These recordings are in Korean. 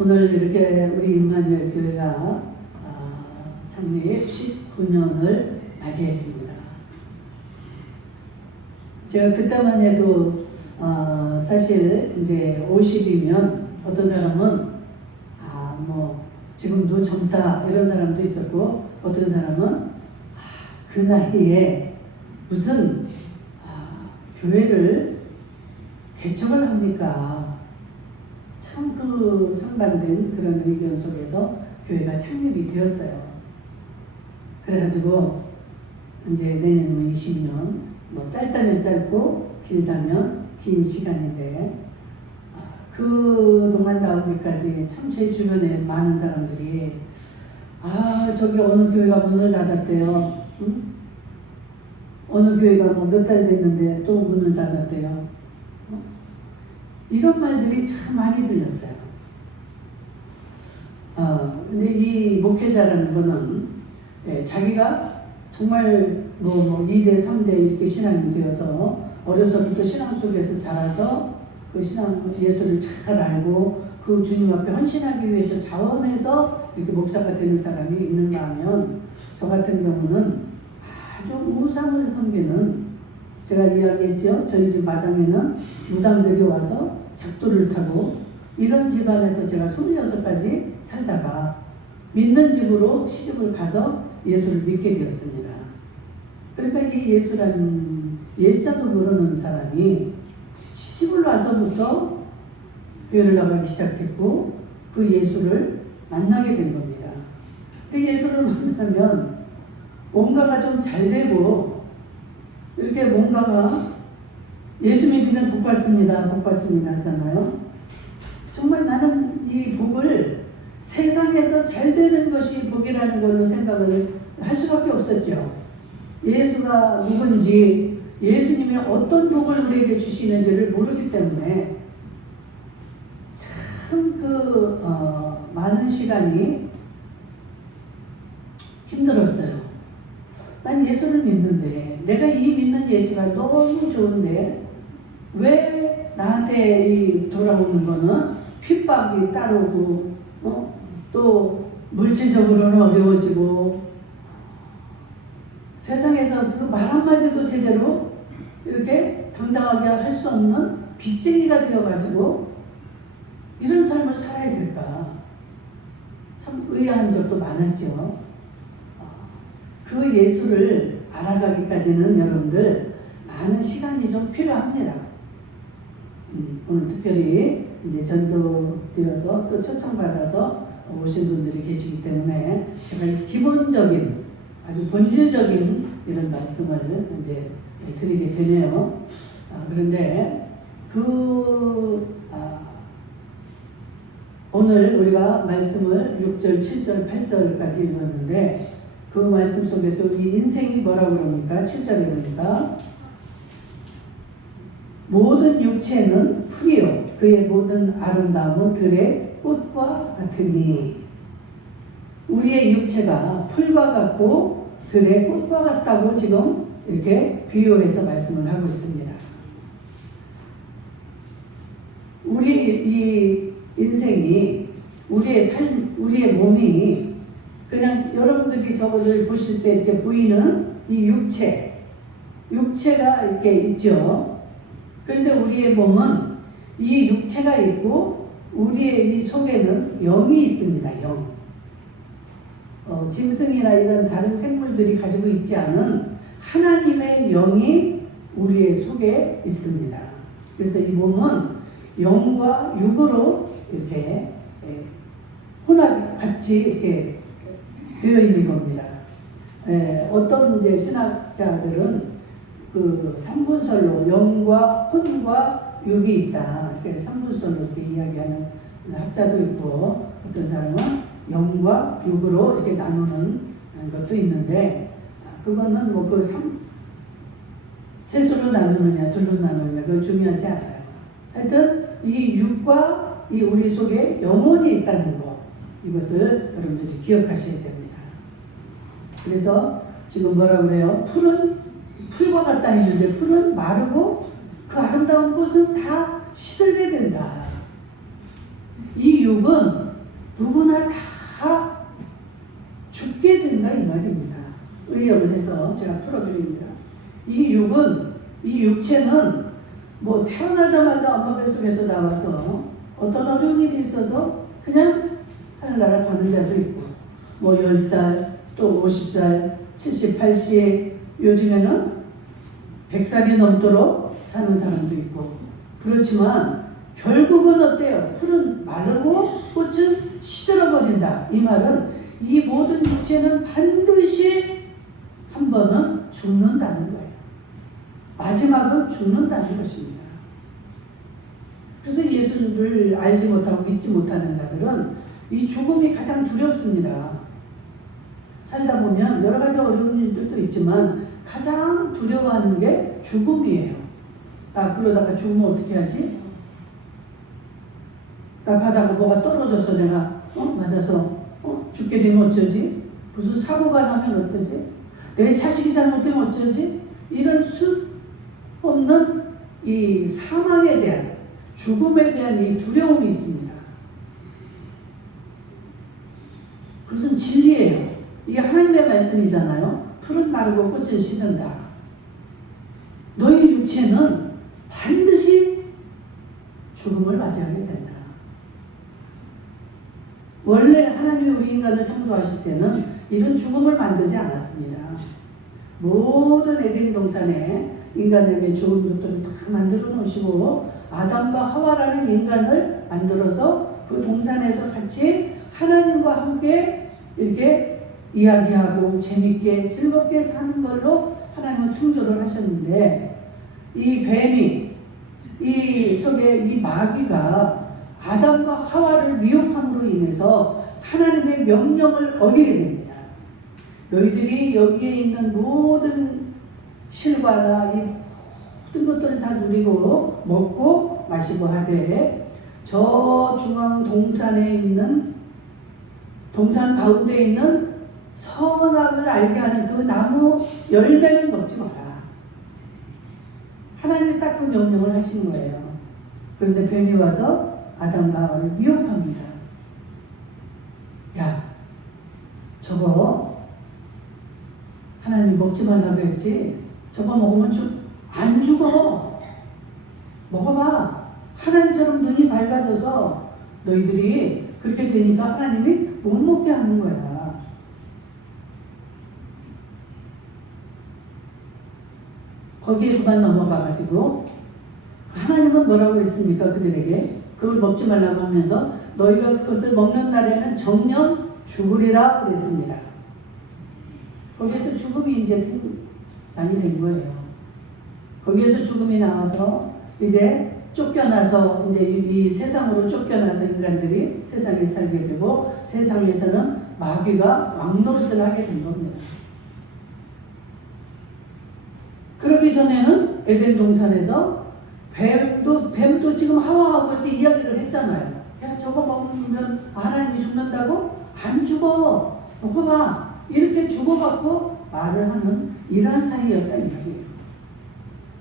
오늘 이렇게 우리 임마누엘 교회가 창립 19년을 맞이했습니다. 제가 그때만 해도 사실 이제 50이면 어떤 사람은 뭐 지금도 젊다 이런 사람도 있었고, 어떤 사람은 그 나이에 무슨 교회를 개척을 합니까? 참 그 상반된 그런 의견 속에서 교회가 창립이 되었어요. 그래가지고 이제 내년이면 20년, 뭐 짧다면 짧고 길다면 긴 시간인데, 그동안 나오기까지 참 제 주변에 많은 사람들이 저기 어느 교회가 문을 닫았대요. 응? 어느 교회가 뭐 몇 달 됐는데 또 문을 닫았대요. 이런 말들이 참 많이 들렸어요. 근데 이 목회자라는 거는 자기가 정말 뭐 2대, 3대 이렇게 신앙이 되어서 어려서부터 신앙 속에서 자라서 그 신앙 예수를 잘 알고 그 주님 앞에 헌신하기 위해서 자원해서 이렇게 목사가 되는 사람이 있는가 하면, 저 같은 경우는 아주 우상을 섬기는, 제가 이야기했죠. 저희 집 마당에는 무당들이 와서 작두를 타고 이런 집안에서 제가 26까지 살다가 믿는 집으로 시집을 가서 예수를 믿게 되었습니다. 그러니까 이 예수라는 예자도 모르는 사람이 시집을 와서부터 교회를 나가기 시작했고 그 예수를 만나게 된 겁니다. 근데 예수를 만나면 뭔가가 좀 잘 되고, 이렇게 뭔가가 예수 믿으면 복 받습니다, 복 받습니다 하잖아요. 정말 나는 이 복을 세상에서 잘 되는 것이 복이라는 걸로 생각을 할 수밖에 없었죠. 예수가 누군지, 예수님이 어떤 복을 우리에게 주시는지를 모르기 때문에 참 많은 시간이 힘들었어요. 난 예수를 믿는데, 내가 이 믿는 예수가 너무 좋은데 왜 나한테 돌아오는 거는 핍박이 따르고 또 물질적으로는 어려워지고, 세상에서 그 말 한마디도 제대로 이렇게 당당하게 할 수 없는 빚쟁이가 되어가지고 이런 삶을 살아야 될까, 참 의아한 적도 많았죠. 그 예수를 알아가기까지는 여러분들 많은 시간이 좀 필요합니다. 오늘 특별히 이제 전도되어서 또 초청받아서 오신 분들이 계시기 때문에 제가 기본적인, 아주 본질적인 이런 말씀을 이제 드리게 되네요. 그런데 오늘 우리가 말씀을 6절, 7절, 8절까지 읽었는데, 그 말씀 속에서 우리 인생이 뭐라고 그럽니까? 7절에 보니까 모든 육체는 풀이요 그의 모든 아름다움은 들의 꽃과 같으니, 우리의 육체가 풀과 같고 들의 꽃과 같다고 지금 이렇게 비유해서 말씀을 하고 있습니다. 우리 이 인생이, 우리의 삶, 우리의 몸이 그냥 여러분들이 저거를 보실 때 이렇게 보이는 이 육체가 이렇게 있죠. 그런데 우리의 몸은 이 육체가 있고 우리의 이 속에는 영이 있습니다. 영. 짐승이나 이런 다른 생물들이 가지고 있지 않은 하나님의 영이 우리의 속에 있습니다. 그래서 이 몸은 영과 육으로 이렇게 혼합 같이 이렇게 되어 있는 겁니다. 어떤 이제 신학자들은 그 삼분설로 영과 혼과 육이 있다, 이렇게 삼분설로 이렇게 이야기하는 학자도 있고, 어떤 사람은 영과 육으로 이렇게 나누는 것도 있는데, 그거는 뭐 셋으로 나누느냐 둘로 나누느냐 그건 중요하지 않아요. 하여튼 이 육과 이 우리 속에 영혼이 있다는 것, 이것을 여러분들이 기억하셔야 됩니다. 그래서 지금 뭐라 그래요? 풀은 풀과 같다 했는데, 풀은 마르고 그 아름다운 꽃은 다 시들게 된다. 이 육은 누구나 다 죽게 된다 이 말입니다. 의역을 해서 제가 풀어드립니다. 이 육체는 뭐 태어나자마자 엄마 뱃속에서 나와서 어떤 어려운 일이 있어서 그냥 하늘나라 가는 자도 있고, 뭐 10살, 또 50살, 70, 80, 요즘에는 100살이 넘도록 사는 사람도 있고, 그렇지만 결국은 어때요? 풀은 마르고 꽃은 시들어버린다. 이 말은 이 모든 육체는 반드시 한 번은 죽는다는 거예요. 마지막은 죽는다는 것입니다. 그래서 예수를 알지 못하고 믿지 못하는 자들은 이 죽음이 가장 두렵습니다. 살다 보면 여러 가지 어려운 일들도 있지만 가장 두려워하는 게 죽음이에요. 나 그러다가 죽으면 어떻게 하지? 나 가다가 뭐가 떨어져서 내가 맞아서 죽게 되면 어쩌지? 무슨 사고가 나면 어쩌지? 내 자식이 잘못되면 어쩌지? 이런 수 없는 이 사망에 대한, 죽음에 대한 이 두려움이 있습니다. 그것은 진리예요. 이게 하나님의 말씀이잖아요. 풀은 마르고 꽃은 시든다. 너희 육체는 반드시 죽음을 맞이하게 된다. 원래 하나님이 우리 인간을 창조하실 때는 이런 죽음을 만들지 않았습니다. 모든 에덴 동산에 인간에게 좋은 것들을 다 만들어 놓으시고 아담과 하와라는 인간을 만들어서 그 동산에서 같이 하나님과 함께 이렇게 이야기하고 재밌게 즐겁게 사는 걸로 하나님은 창조를 하셨는데, 이 뱀이 이 속에 이 마귀가 아담과 하와를 미혹함으로 인해서 하나님의 명령을 어기게 됩니다. 너희들이 여기에 있는 모든 실과나 이 모든 것들을 다 누리고 먹고 마시고 하되 저 중앙 동산에 있는, 동산 가운데 있는 선악을 알게 하는 그 나무 열매는 먹지 마라. 하나님이 딱 그 명령을 하신 거예요. 그런데 뱀이 와서 아담과 하와를 미혹합니다. 야, 저거 하나님이 먹지 말라고 했지? 저거 먹으면 안 죽어. 먹어봐. 하나님처럼 눈이 밝아져서 너희들이 그렇게 되니까 하나님이 못 먹게 하는 거야. 거기에 그만 넘어가가지고 하나님은 뭐라고 했습니까? 그들에게 그걸 먹지 말라고 하면서 너희가 그것을 먹는 날에는 정녕 죽으리라 그랬습니다. 거기에서 죽음이 이제 생산이 된 거예요. 거기에서 죽음이 나와서 이제 쫓겨나서 이제 이 세상으로 쫓겨나서 인간들이 세상에 살게 되고 세상에서는 마귀가 왕노릇을 하게 된 겁니다. 그러기 전에는 에덴 동산에서 뱀도 지금 하와하고 이렇게 이야기를 했잖아요. 야, 저거 먹으면 하나님이 죽는다고? 안 죽어. 먹어봐. 이렇게 주고받고 말을 하는 이러한 사이였다 이 말이에요.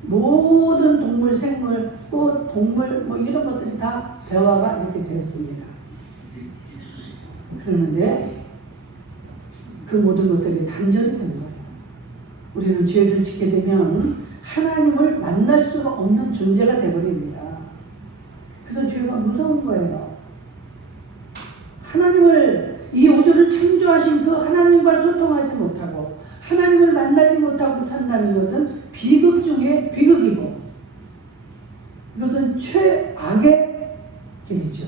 모든 동물, 생물, 꽃, 동물 뭐 이런 것들이 다 대화가 이렇게 되었습니다. 그러는데 그 모든 것들이 단절이 된 거예요. 우리는 죄를 짓게 되면 하나님을 만날 수가 없는 존재가 되어버립니다. 그래서 죄가 무서운 거예요. 하나님을, 이 우주를 창조하신 그 하나님과 소통하지 못하고 하나님을 만나지 못하고 산다는 것은 비극 중에 비극이고 이것은 최악의 길이죠.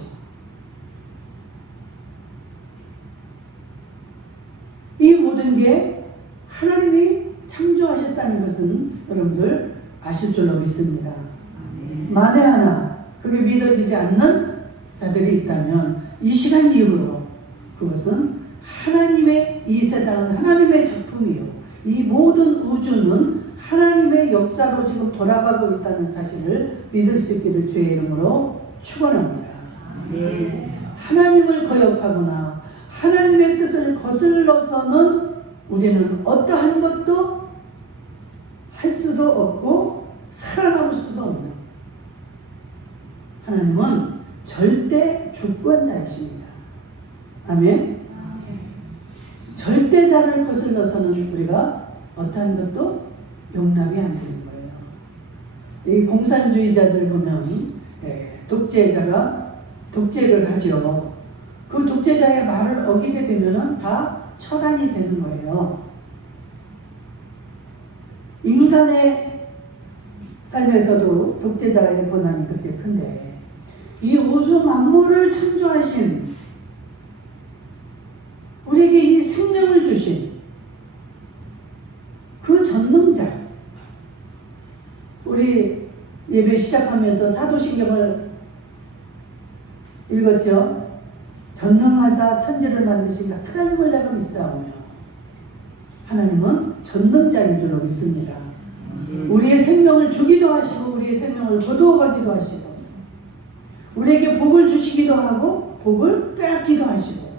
이 모든 게 하나님이 창조하셨다는 것은 여러분들 아실 줄로 믿습니다. 만에 하나 그게 믿어지지 않는 자들이 있다면 이 시간 이후로 그것은 하나님의, 이 세상은 하나님의 작품이요, 이 모든 우주는 하나님의 역사로 지금 돌아가고 있다는 사실을 믿을 수 있기를 주의 이름으로 축원합니다. 하나님을 거역하거나 하나님의 뜻을 거슬러서는 우리는 어떠한 것도 할 수도 없고 살아남을 수도 없는, 하나님은 절대 주권자이십니다. 아멘. 절대자를 거슬러서는 우리가 어떠한 것도 용납이 안 되는 거예요. 이 공산주의자들 보면 독재자가 독재를 하죠. 그 독재자의 말을 어기게 되면 다 처단이 되는 거예요. 인간의 삶에서도 독재자의 고난이 그렇게 큰데 이 우주 만물을 창조하신 우리에게 이 생명을 주신 그 전능자, 우리 예배 시작하면서 사도신경을 읽었죠. 전능하사 천지를 만드신 하나님을 내가 믿사오며, 하나님은 전능자인 줄로 믿습니다. 우리의 생명을 주기도 하시고 우리의 생명을 거두어 가기도 하시고 우리에게 복을 주시기도 하고 복을 빼앗기도 하시고,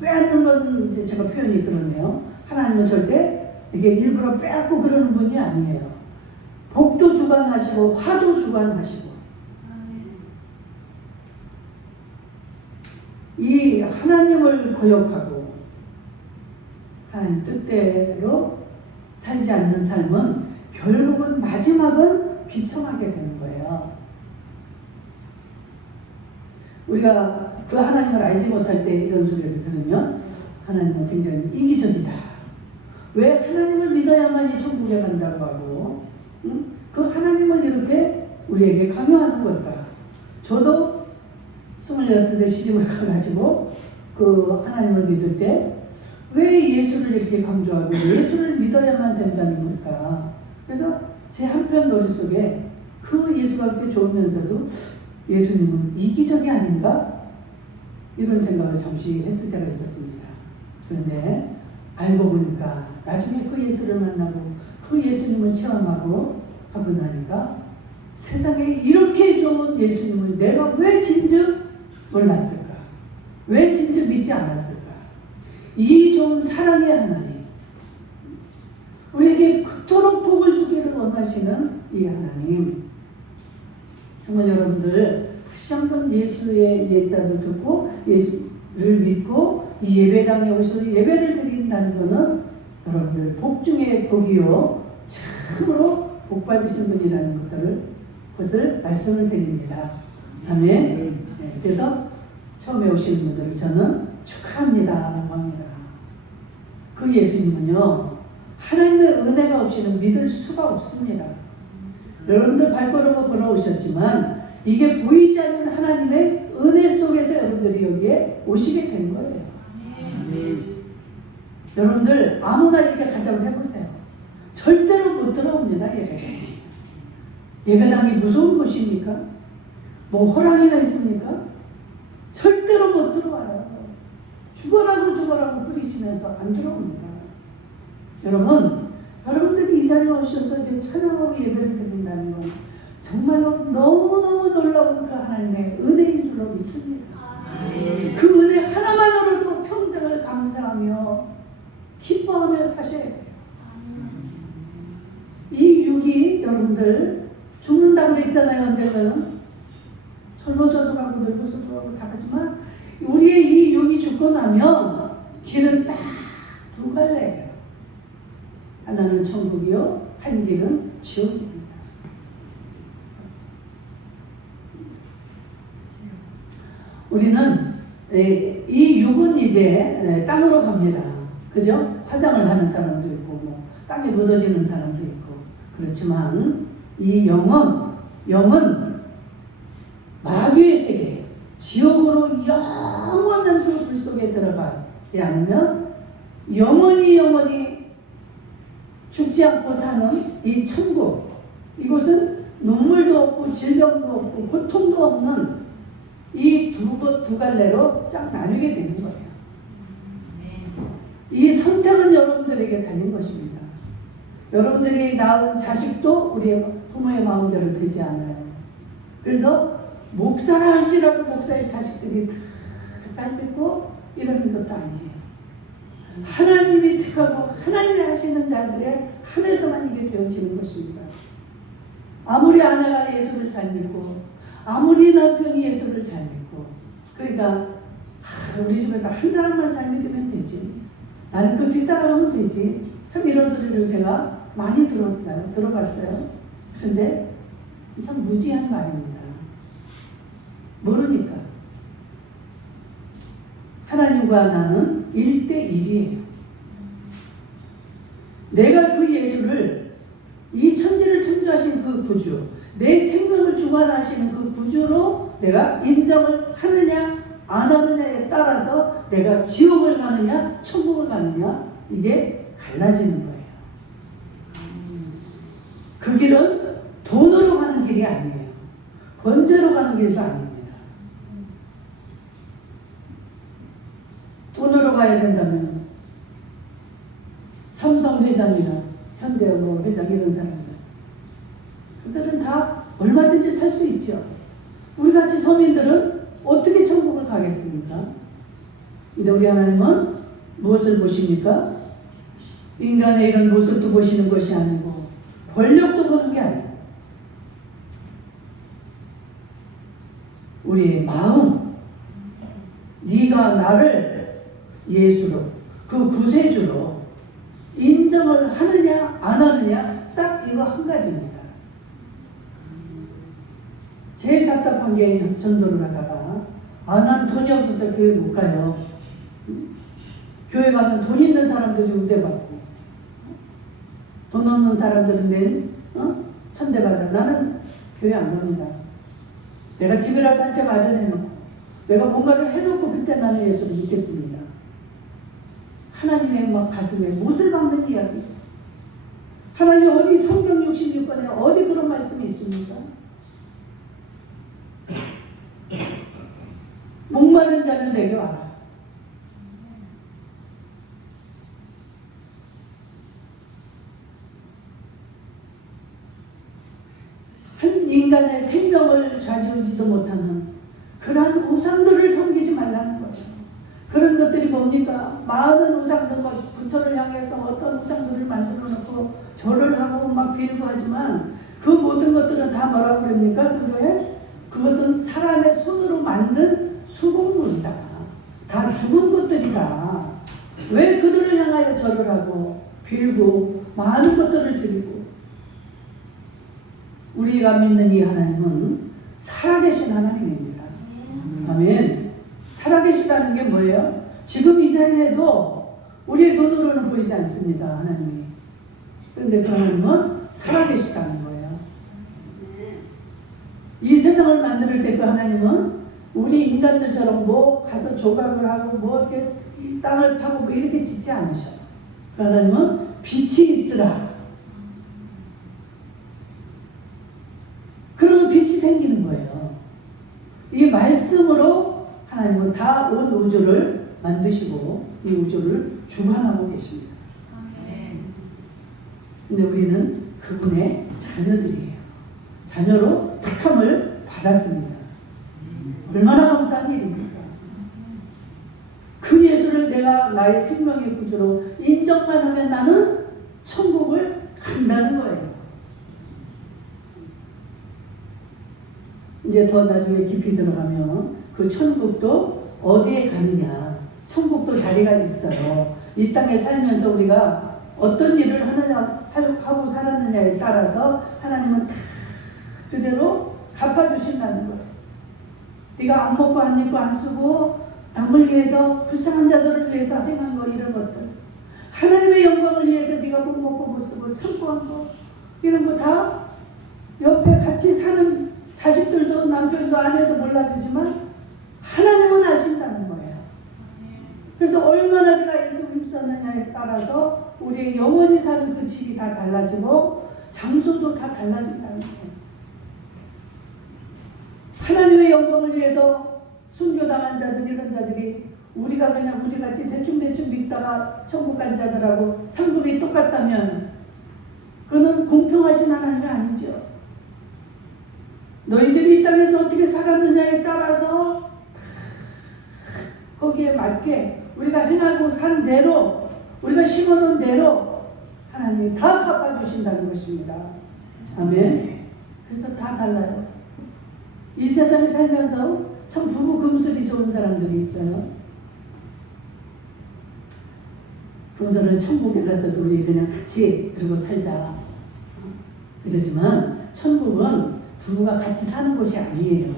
빼앗는 건 이제 제가 표현이 그러네요. 하나님은 절대 이게 일부러 빼앗고 그러는 분이 아니에요. 복도 주관하시고 화도 주관하시고, 이 하나님을 거역하고 하나님 뜻대로 살지 않는 삶은 결국은 마지막은 비참하게 되는 거예요. 우리가 그 하나님을 알지 못할 때 이런 소리를 들으면 하나님은 굉장히 이기적이다. 왜 하나님을 믿어야만이 천국에 간다고 하고 그 하나님을 이렇게 우리에게 강요하는 걸까? 저도 26세 시집을 가가지고 그 하나님을 믿을 때 왜 예수를 이렇게 강조하고 예수를 믿어야만 된다는 걸까? 그래서 제 한편 머릿속에 그 예수가 그렇게 좋으면서도 예수님은 이기적이 아닌가? 이런 생각을 잠시 했을 때가 있었습니다. 그런데 알고 보니까 나중에 그 예수를 만나고 그 예수님을 체험하고 하고 나니까 세상에 이렇게 좋은 예수님을 내가 왜 진즉 몰랐을까? 왜 진즉 믿지 않았을까? 이 좋은 사랑의 하나님, 우리에게 그토록 복을 주기를 원하시는 이 하나님, 정말 여러분들 다시 한번 예수의 예자를 듣고 예수를 믿고 이 예배당에 오셔서 예배를 드린다는 것은 여러분들 복 중에 복이요 참으로 복 받으신 분이라는 것을 말씀을 드립니다. 아멘. 네, 그래서 처음에 오시는 분들을 저는 축하합니다라고 합니다. 그 예수님은요 하나님의 은혜가 없이는 믿을 수가 없습니다. 여러분들 발걸음을 걸어오셨지만 이게 보이지 않는 하나님의 은혜 속에서 여러분들이 여기에 오시게 된 거예요. 여러분들 아무나 이렇게 가자고 해보세요. 절대로 못 들어옵니다. 예배당이 무서운 곳입니까? 뭐 호랑이가 있습니까? 절대로 못 들어와요. 죽어라고 부리시면서 안 들어옵니다. 여러분들이 이 자리에 오셔서 이제 찬양하고 예배를 드린다는 건 정말로 너무너무 놀라운 그 하나님의 은혜인 줄로 믿습니다. 그 은혜 하나만으로도 평생을 감사하며 기뻐하며 사셔야 돼요. 이 육이 여러분들 죽는다고 그랬잖아요. 언젠가는 젊어서도 가고 늙어서도 가고 다 가지만 우리의 이 육이 죽고 나면 길은 딱 두 갈래예요. 하나는 천국이요, 한 길은 지옥입니다. 우리는 이 육은 이제 땅으로 갑니다. 그죠? 화장을 하는 사람도 있고 뭐 땅에 묻어지는 사람도 있고 그렇지만 이 영은 마귀의 세계, 지옥으로 영원한 그 불 속에 들어가지 않으면 영원히 죽지 않고 사는 이 천국, 이곳은 눈물도 없고 질병도 없고 고통도 없는 이 두 갈래로 쫙 나뉘게 되는 거예요. 이 선택은 여러분들에게 달린 것입니다. 여러분들이 낳은 자식도 우리의 부모의 마음대로 되지 않아요. 그래서 목사라 할지라도 목사의 자식들이 다 잘 믿고 이러는 것도 아니에요. 하나님이 택하고 하나님이 하시는 자들의 한에서만 이게 되어지는 것입니다. 아무리 아내가 예수를 잘 믿고 아무리 남편이 예수를 잘 믿고 그러니까 우리 집에서 한 사람만 잘 믿으면 되지. 나는 그 뒤따라가면 되지. 참 이런 소리를 제가 많이 들어봤어요. 그런데 참 무지한 말입니다. 모르니까. 하나님과 나는 1대1이에요. 내가 그 예수를, 이 천지를 창조하신 그 구주, 내 생명을 주관하시는 그 구주로 내가 인정을 하느냐 안 하느냐에 따라서 내가 지옥을 가느냐 천국을 가느냐, 이게 갈라지는 거예요. 그 길은 돈으로 가는 길이 아니에요. 번제로 가는 길도 아닙니다. 돈으로 가야 된다면 삼성 회장이나 현대 회장 이런 사람들, 그들은 다 얼마든지 살 수 있죠. 우리같이 서민들은 어떻게 천국을 가겠습니까? 근데 우리 하나님은 무엇을 보십니까? 인간의 이런 모습도 보시는 것이 아니고 권력도 보는 게 아니에요. 우리의 마음, 네가 나를 예수로, 그 구세주로 인정을 하느냐 안 하느냐, 딱 이거 한 가지입니다. 제일 답답한 게 전도를 하다가 난 돈이 없어서 교회 못 가요. 교회 가면 돈 있는 사람들이 우대받고 돈 없는 사람들은 맨 천대받아. 나는 교회 안 갑니다. 내가 집이라도 한 채 마련해놓고 내가 뭔가를 해놓고 그때 나는 예수를 믿겠습니다. 하나님의 막 가슴에 못을 박는 이야기. 하나님 어디 성경 66권에 어디 그런 말씀이 있습니까? 목마른 자는 내게 와라. 한 인간의 생명을 좌지우지도 못하는 그러한 우상들을 섬기지 말라는 거예요. 그런 것들이 뭡니까? 많은 우상들, 부처를 향해서 어떤 우상들을 만들어 놓고 절을 하고 막 빌고 하지만 그 모든 것들은 다 뭐라고 그럽니까? 성경에? 그것은 사람의 손으로 만든 수공물이다. 다 죽은 것들이다. 왜 그들을 향하여 절을 하고 빌고 많은 것들을 드리고? 우리가 믿는 이 하나님은 살아계신 하나님입니다. 아멘. 살아계시다는 게 뭐예요? 지금 이 자리에도 우리의 눈으로는 보이지 않습니다. 하나님이. 그런데 그 하나님은 살아계시다는 거예요. 이 세상을 만들 때 그 하나님은 우리 인간들처럼 뭐 가서 조각을 하고 뭐 이렇게 땅을 파고 뭐 이렇게 짓지 않으셔요. 그 하나님은 빛이 있으라. 그러면 빛이 생기는 거예요. 이 말씀으로 하나님은 다 온 우주를 만드시고 이 우주를 주관하고 계십니다. 근데 우리는 그분의 자녀들이에요. 자녀로 택함을 받았습니다. 얼마나 감사한 일입니까? 그 예수를 내가 나의 생명의 구주로 인정만 하면 나는 천국을 간다는 거예요. 이제 더 나중에 깊이 들어가면 그 천국도 어디에 가느냐, 천국도 자리가 있어요. 이 땅에 살면서 우리가 어떤 일을 하고 살았느냐에 따라서 하나님은 다 그대로 갚아주신다는 거예요. 네가 안 먹고 안 입고 안 쓰고 남을 위해서, 불쌍한 자들을 위해서 행한 거, 이런 것들, 하나님의 영광을 위해서 네가 못 먹고 못 쓰고 참고 한 거, 이런 거 다 옆에 같이 사는 자식들도 남편도 아내도 몰라주지만 하나님은 아신다는 거예요. 그래서 얼마나 네가 예수 믿었느냐에 따라서 우리의 영원히 사는 그 질이 다 달라지고 장소도 다 달라진다는 거예요. 하나님의 영광을 위해서 순교당한 자들, 이런 자들이 우리가 그냥 우리같이 대충대충 믿다가 천국 간 자들하고 상급이 똑같다면 그는 공평하신 하나님이 아니죠. 너희들이 이 땅에서 어떻게 살았느냐에 따라서 거기에 맞게 우리가 행하고 산 대로, 우리가 심어놓은 대로 하나님이 다 갚아주신다는 것입니다. 아멘. 그래서 다 달라요. 이 세상에 살면서 참 부부 금슬이 좋은 사람들이 있어요. 그분들은 천국에 가서도 우리 그냥 같이 그러고 살자 이러지만 천국은 부부가 같이 사는 곳이 아니에요.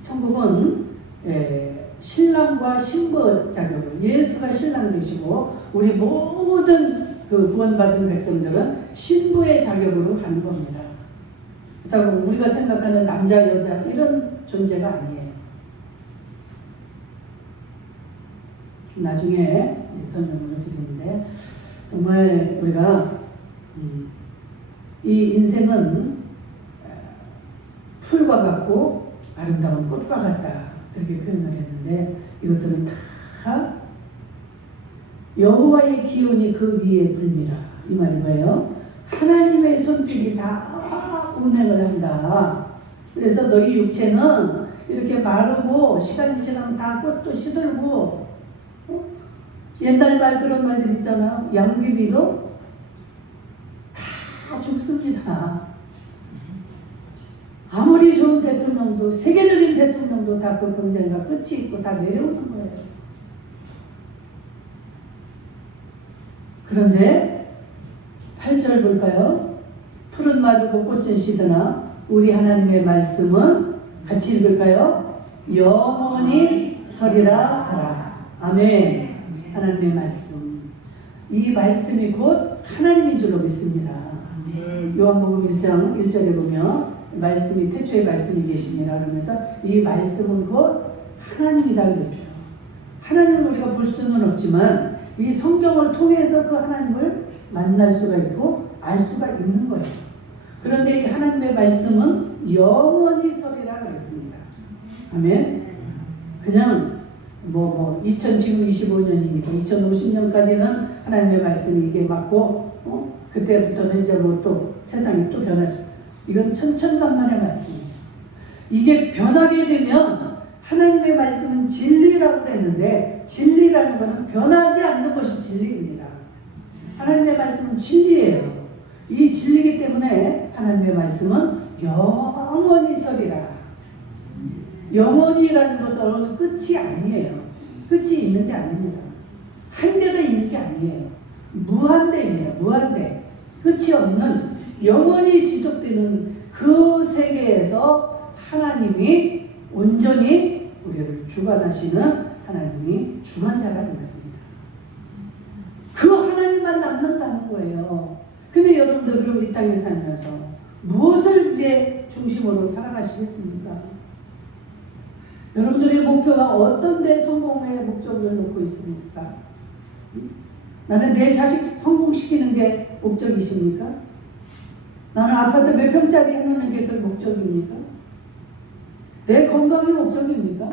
천국은 신랑과 신부 자격으로 예수가 신랑 되시고 우리 모든 그 구원받은 백성들은 신부의 자격으로 가는 겁니다. 그렇다고 우리가 생각하는 남자 여자 이런 존재가 아니에요. 나중에 설명을 드리는데 정말 우리가 이 인생은 풀과 같고 아름다운 꽃과 같다 이렇게 표현을 했는데 이것들은 다 여호와의 기운이 그 위에 불미라 이 말이 뭐예요? 하나님의 손길이 다 운행을 한다. 그래서 너희 육체는 이렇게 마르고 시간이 지나면 다 꽃도 시들고 옛날 말 그런 말들 있잖아요. 양귀비도 다 죽습니다. 아무리 좋은 대통령도 세계적인 대통령도 다 그 권세가 끝이 있고 다 내려오는 거예요. 그런데 8절 볼까요? 푸른 마르고 꽃은 시드나 우리 하나님의 말씀은 같이 읽을까요? 영원히 서리라 하라. 아멘. 하나님의 말씀. 이 말씀이 곧 하나님인 줄로 믿습니다. 요한복음 1장 1절에 보면 말씀이 태초에 말씀이 계시니라 그러면서 이 말씀은 곧 하나님이다 그랬어요. 하나님을 우리가 볼 수는 없지만 이 성경을 통해서 그 하나님을 만날 수가 있고 알 수가 있는 거예요. 그런데 이 하나님의 말씀은 영원히 서리라 그랬습니다. 아멘. 그냥 지금 25년이니까 2050년까지는 하나님의 말씀이 이게 맞고 그때부터는 이제 또 세상이 또 변하시. 이건 천천만만의 말씀입니다. 이게 변하게 되면 하나님의 말씀은 진리라고 했는데 진리라는 것은 변하지 않는 것이 진리입니다. 하나님의 말씀은 진리예요. 이 진리이기 때문에 하나님의 말씀은 영원히 서리라. 영원이라는 것은 끝이 아니에요. 끝이 있는 게 아닙니다. 한계가 있는 게 아니에요. 무한대입니다. 무한대. 끝이 없는 영원히 지속되는 그 세계에서 하나님이 온전히 우리를 주관하시는 하나님이 주관자라는 겁니다. 그 하나님만 남는다는 거예요. 근데 여러분들 그럼 이 땅에 살면서 무엇을 이제 중심으로 살아가시겠습니까? 여러분들의 목표가 어떤 데 성공의 목적을 놓고 있습니까? 나는 내 자식 성공시키는 게 목적이십니까? 나는 아파트 몇 평짜리 해놓는 게 그 목적입니까? 내 건강이 목적입니까?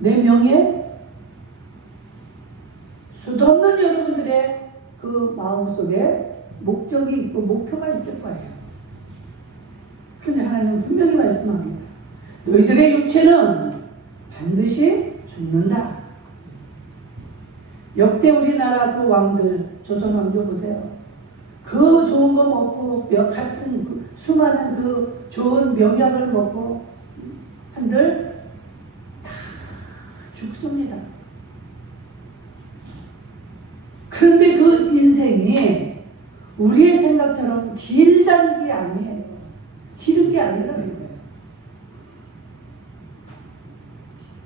내 명예? 수도 없는 여러분들의 그 마음속에 목적이 있고 목표가 있을 거예요. 그런데 하나님은 분명히 말씀합니다. 너희들의 육체는 반드시 죽는다. 역대 우리나라 그 왕들, 조선 왕조 보세요. 그 좋은 거 먹고 같은 그 수많은 그 좋은 명약을 먹고 한들 다 죽습니다. 그런데 그 인생이 우리의 생각처럼 길다는 게 아니에요. 길은 게 아니라는 거예요.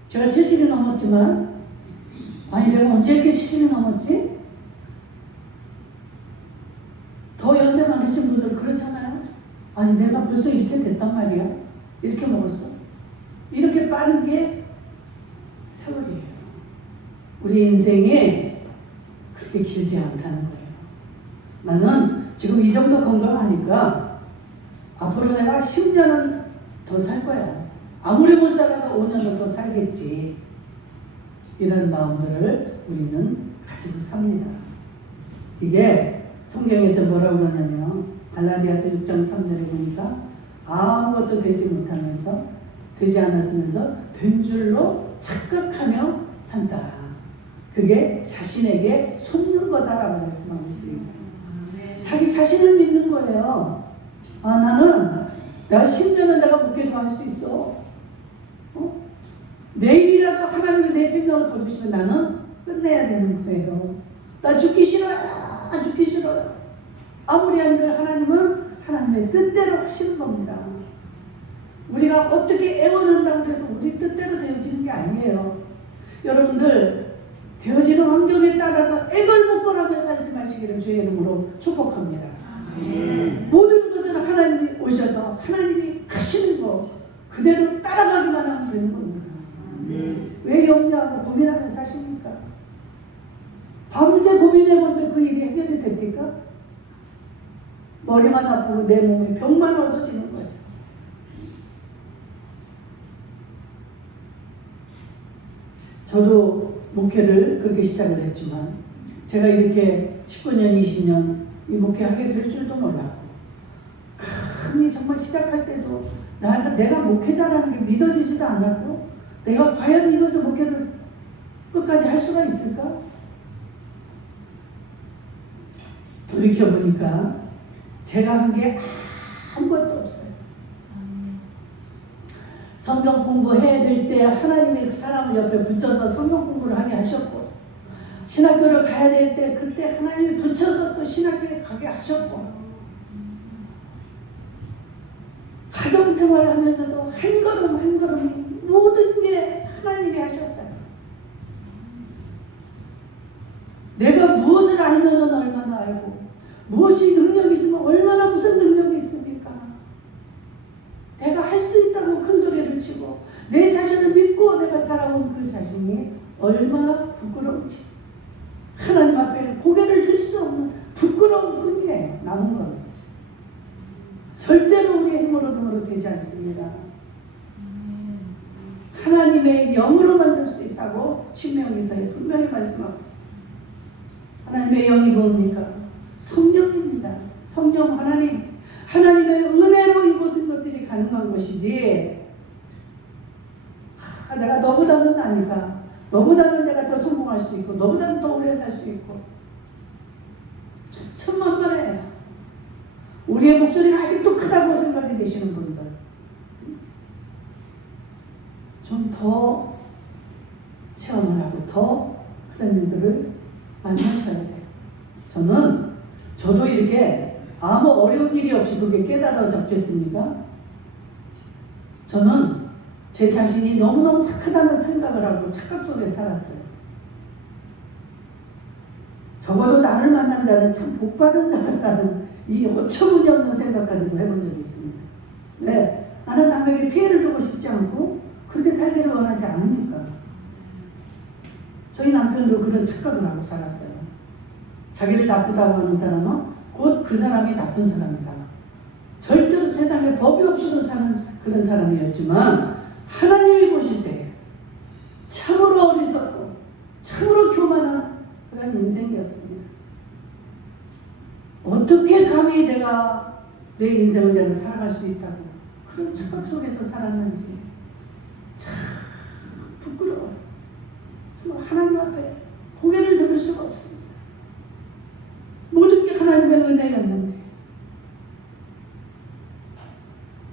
제가 70이 넘었지만 아니 내가 언제 이렇게 70이 넘었지? 더 연세 많으신 분들 그렇잖아요. 아니 내가 벌써 이렇게 됐단 말이야. 이렇게 먹었어. 이렇게 빠른 게 세월이에요. 우리 인생이 그렇게 길지 않다는 거예요. 나는 지금 이 정도 건강하니까 앞으로 내가 10년은 더 살 거야. 아무리 못 살아도 5년은 더 살겠지. 이런 마음들을 우리는 가지고 삽니다. 이게 성경에서 뭐라고 그러냐면 갈라디아서 6장 3절에 보니까 아무것도 되지 못하면서 되지 않았으면서 된 줄로 착각하며 산다. 그게 자신에게 속는 거다라고 말씀하고 있습니다. 자기 자신을 믿는 거예요. 나는 내가 10년은 내가 목회 더 할 수 있어. 내일이라도 하나님이 내 생명을 거두시면 나는 끝내야 되는 거예요. 나 죽기 싫어요. 죽기 싫어요. 아무리 한들 하나님은 하나님의 뜻대로 하시는 겁니다. 우리가 어떻게 애원한다고 해서 우리 뜻대로 되어지는 게 아니에요. 여러분들 되어지는 환경에 따라서 애걸복걸하며 살지 마시기를 주의 이름으로 축복합니다. 모든 것은 하나님이 오셔서 하나님이 하시는 거 그대로 따라가기만 하면 되는 겁니다. 왜 염려하고 고민하며 사십니까? 밤새 고민해본들 그 일이 해결이 됩니까? 머리만 아프고 내 몸에 병만 얻어지는 거예요. 저도 목회를 그렇게 시작을 했지만 제가 이렇게 19년, 20년 이 목회하게 될 줄도 몰랐고 감히 정말 시작할 때도 내가 목회자라는 게 믿어지지도 않았고 내가 과연 이것을 목회를 끝까지 할 수가 있을까? 돌이켜보니까 제가 한 게 아무것도 없어요. 성경 공부해야 될 때 하나님이 그 사람을 옆에 붙여서 성경 공부를 하게 하셨고 신학교를 가야 될 때 그때 하나님이 붙여서 또 신학교에 가게 하셨고 가정생활 하면서도 한 걸음 한 걸음이 모든 게 하나님이 하셨어요. 내가 무엇을 알면은 얼마나 알고 무엇이 능력이 있으면 얼마나 무슨 능력이 있습니까? 내가 할 수 있다고 큰 소리를 치고 내 자신을 믿고 내가 살아온 그 자신이 얼마나 부끄러운지 하나님 앞에 고개를 들 수 없는 부끄러운 뿐이에요. 남은 건 절대로 우리의 힘으로 되지 않습니다. 하나님의 영으로만 될 수 있다고 신명기서에 분명히 말씀하고 있습니다. 하나님의 영이 뭡니까? 성령입니다. 성령 하나님의 은혜로 이 모든 것들이 가능한 것이지 내가 너보다는 나니까 너보다는 내가 더 성공할 수 있고 너보다는 더 오래 살 수 있고 천만만해요. 우리의 목소리가 아직도 크다고 생각이 되시는 분들 좀 더 체험을 하고 더 그런 일들을 만나셔야 돼요. 저도 이렇게 아무 어려운 일이 없이 그게 깨달아졌겠습니까? 저는 제 자신이 너무너무 착하다는 생각을 하고 착각 속에 살았어요. 적어도 나를 만난 자는 참 복받은 자다라는 이 어처구니없는 생각 가지고 해본 적이 있습니다. 왜? 나는 남에게 피해를 주고 싶지 않고 그렇게 살기를 원하지 않으니까. 저희 남편도 그런 착각을 하고 살았어요. 자기를 나쁘다고 하는 사람은 곧 그 사람이 나쁜 사람이다. 절대로 세상에 법이 없이도 사는 그런 사람이었지만 하나님이 보실 때 참으로 어리석고 참으로 교만한 그런 인생이었습니다. 어떻게 감히 내가 내 인생을 내가 살아갈 수 있다고 그런 착각 속에서 살았는지 참 부끄러워요. 정말 하나님 앞에 고개를 들을 수가 없습니다. 모든 게 하나님의 은혜였는데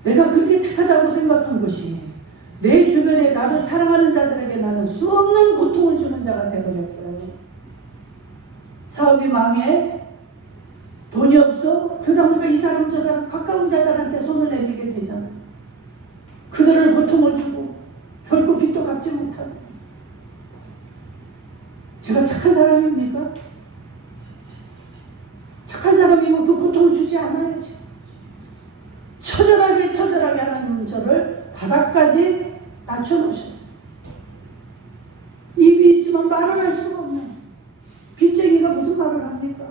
내가 그렇게 착하다고 생각한 것이 내 주변에 나를 사랑하는 자들에게 나는 수 없는 고통을 주는 자가 되어버렸어요. 사업이 망해 돈이 없어 그러다 보니까 이 사람 저 사람 가까운 자들한테 손을 내밀게 되잖아요. 그들을 고통을 주고 결국 빚도 갚지 못하고 제가 착한 사람입니까? 착한 사람이면 그 고통을 주지 않아야지. 처절하게 하나님은 저를 바닥까지 낮춰놓으셨어요. 입이 있지만 말을 할 수가 없는 빚쟁이가 무슨 말을 합니까?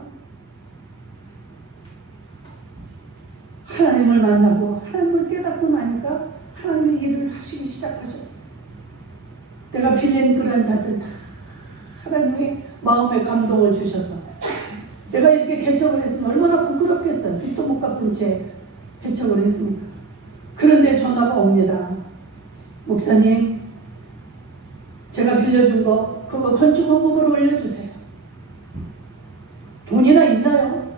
하나님을 만나고 하나님을 깨닫고 나니까 하나님의 일을 하시기 시작하셨어요. 내가 빌린 그런 자들 다 하나님이 마음에 감동을 주셔서 내가 이렇게 개척을 했으면 얼마나 부끄럽겠어요. 빚도 못 갚은 채 개척을 했으니까. 그런데 전화가 옵니다. 목사님, 제가 빌려준 거 그거 건축 헌금으로 올려주세요. 돈이나 있나요?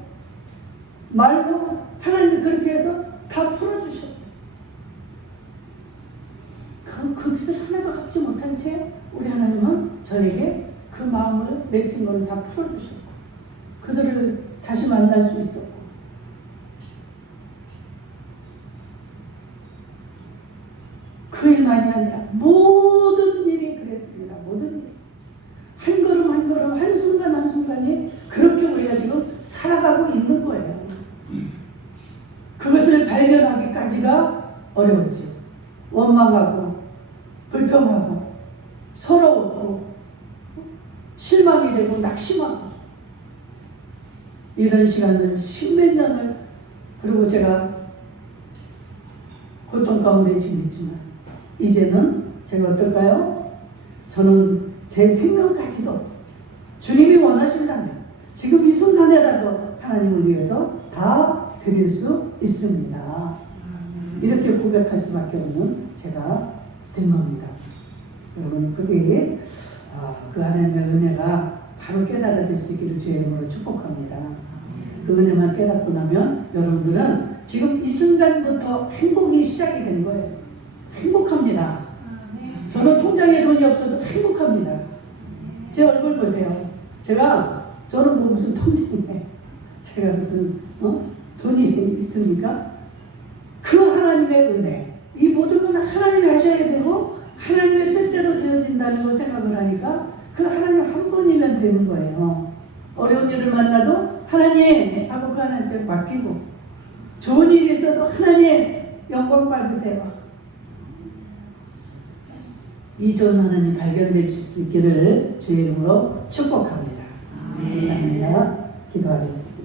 말고 하나님이 그렇게 해서 다 풀어주셨어요. 그 그 빚을 하나도 갚지 못한 채 우리 하나님은 저에게 그 마음을 맺힌 걸 다 풀어주셨고 그들을 다시 만날 수 있었고 그 일만이 아니라 모든 일이 그랬습니다. 모든 일. 한 걸음 한 걸음 한순간 한순간이 그렇게 우리가 지금 살아가고 있는 거예요. 그것을 발견하기까지가 어려웠죠. 원망하고 불평하고 서러웠고 실망이 되고 낙심하고 이런 시간을 십몇 년을 그리고 제가 고통 가운데 지냈지만 이제는 제가 어떨까요? 저는 제 생명까지도 주님이 원하신다면 지금 이 순간에라도 하나님을 위해서 다 드릴 수 있습니다. 이렇게 고백할 수밖에 없는 제가 된 겁니다. 여러분 그게 그 하나님의 은혜가 바로 깨달아질 수 있기를 주의 이름으로 축복합니다. 그 은혜만 깨닫고 나면 여러분들은 지금 이 순간부터 행복이 시작이 된 거예요. 행복합니다. 저는 통장에 돈이 없어도 행복합니다. 제 얼굴 보세요. 저는 뭐 무슨 통장에 제가 무슨 돈이 있습니까? 그 하나님의 은혜, 이 모든 건 하나님이 하셔야 되고 하나님의 뜻대로 되어진다는 걸 생각을 하니까 그 하나님 한 분이면 되는 거예요. 어려운 일을 만나도 하나님 하고 그 하나님께 맡기고 좋은 일이 있어도 하나님 영광 받으세요. 이 좋은 하나님 발견될 수 있기를 주의 이름으로 축복합니다. 감사합니다. 기도하겠습니다.